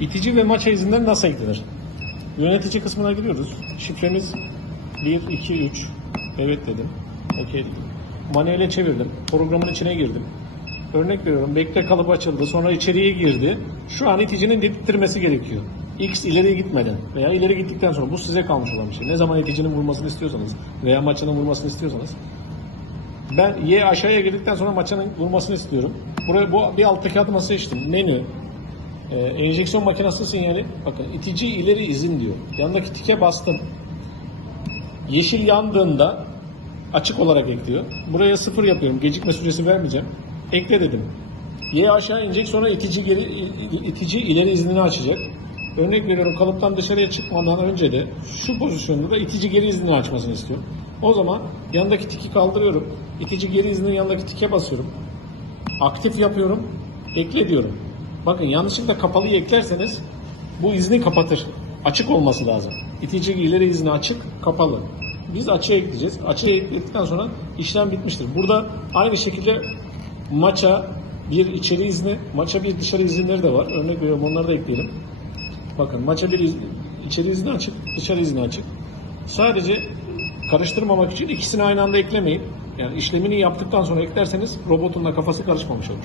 İtici ve maça izinleri nasıl eklenir? Yönetici kısmına giriyoruz. Şifremiz 1, 2, 3. Evet dedim. Okey dedim. Manuele çevirdim. Programın içine girdim. Örnek veriyorum. Bekle kalıbı açıldı. Sonra içeriye girdi. Şu an iticinin dedirtmesi gerekiyor. X ileri gitmeden veya ileri gittikten sonra bu size kalmış olan bir şey. Ne zaman iticinin vurmasını istiyorsanız veya maçının vurmasını istiyorsanız ben Y aşağıya girdikten sonra maçının vurmasını istiyorum. Buraya bu bir alttaki adıma seçtim. Menü. Ee, enjeksiyon makinesi sinyali. Bakın itici ileri izin diyor. Yandaki tike bastım. Yeşil yandığında açık olarak ekliyor. Buraya sıfır yapıyorum. Gecikme süresi vermeyeceğim. Ekle dedim. Y aşağı inecek sonra itici geri itici ileri iznini açacak. Örnek veriyorum kalıptan dışarıya çıkmadan önce de şu pozisyonda da itici geri iznini açmasını istiyorum. O zaman yandaki tiki kaldırıyorum. İtici geri izninin yanındaki tike basıyorum. Aktif yapıyorum. Ekle diyorum. Bakın yanlışlıkla kapalıyı eklerseniz bu izni kapatır. Açık olması lazım. İtici ileri izni açık, kapalı. Biz açığa ekleyeceğiz. Açığa ekledikten sonra işlem bitmiştir. Burada aynı şekilde maça bir içeri izni, maça bir dışarı izinleri de var. Örnek veriyorum onları da ekleyelim. Bakın maça bir iz- içeri izni açık, dışarı izni açık. Sadece karıştırmamak için ikisini aynı anda eklemeyin. Yani işlemini yaptıktan sonra eklerseniz robotun da kafası karışmamış olur.